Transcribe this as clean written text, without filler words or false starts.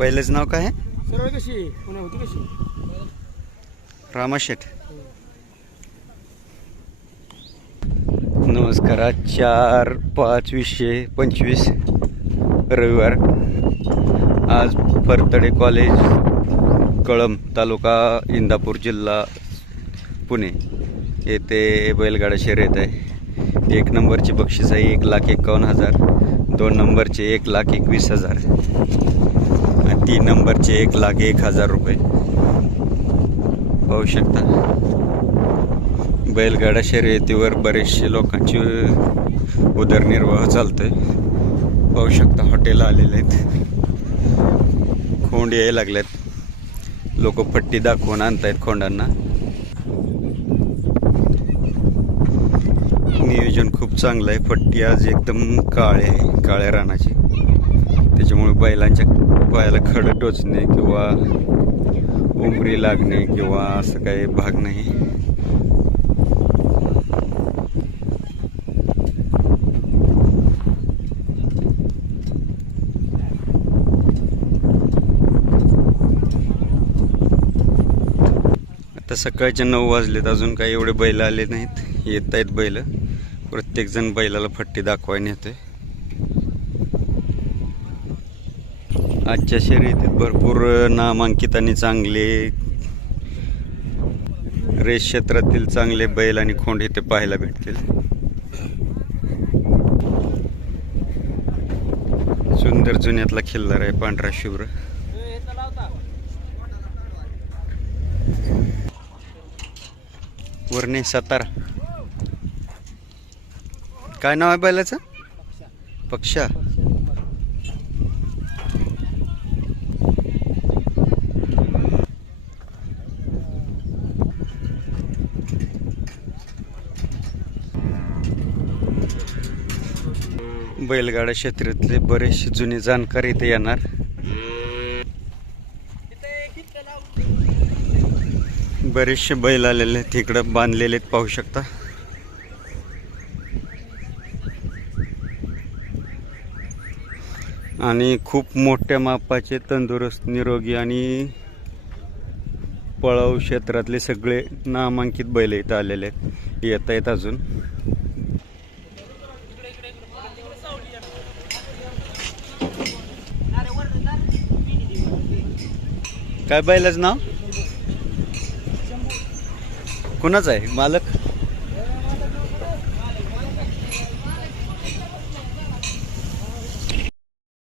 बैलाचं नाव काय आहे? सरळ कशी पुन्हा होती कशी रामाशेठ. नमस्कार. आज 4/5/2025 रविवार. आज फरतडे कॉलेज, कळंब तालुका, इंदापूर जिल्हा, पुणे येथे बैलगाडा शर्यत आहे. 1 नंबरची बक्षीस आहे 1,51,000, 2 नंबरचे 1,21,000 आणि 3 नंबरचे 1,01,000 रुपये. पाहू शकता बैलगाडा शर्यतीवर बरेचसे लोकांची उदरनिर्वाह चालतोय. पाहू शकता हॉटेल आलेले आहेत, खोंड यायला लागल्यात, लोक पट्टी दाखवून आणतायत खोंडांना. नियोजन खूप चांगलं आहे. पट्टी आज एकदम काळ्या रानाची, त्याच्यामुळे बैलांच्या पायाला खडं टोचणे किंवा उमरी लागणे किंवा असं काही भाग नाही. आता सकाळचे 9 वाजलेत, अजून काही एवढे बैल आले नाहीत. येत आहेत बैल, प्रत्येकजण बैलाला फट्टी दाखवायला नेतोय. आजच्या शर्यतीत भरपूर नामांकित आणि चांगले रेस क्षेत्रातील चांगले बैल आणि खोंड इथे पाहायला भेटतील. सुंदर जुन्यातला खिल्लार आहे, पांढरा शुभ्र. वरणे सातारा. काय नाव आहे बैलाचं? पक्षा. बैलगाडा क्षेत्रातले बरेचसे जुने जाणकार इथे येणार. बरेचसे बैल आलेले आहेत, इकडं बांधलेले आहेत, पाहू शकता. आणि खूप मोठ्या मापाचे तंदुरुस्त, निरोगी आणि पळाऊ क्षेत्रातले सगळे नामांकित बैल इथं आलेले आहेत. येत आहेत अजून. काय बैलाचं नाव? कुणाचं आहे मालक?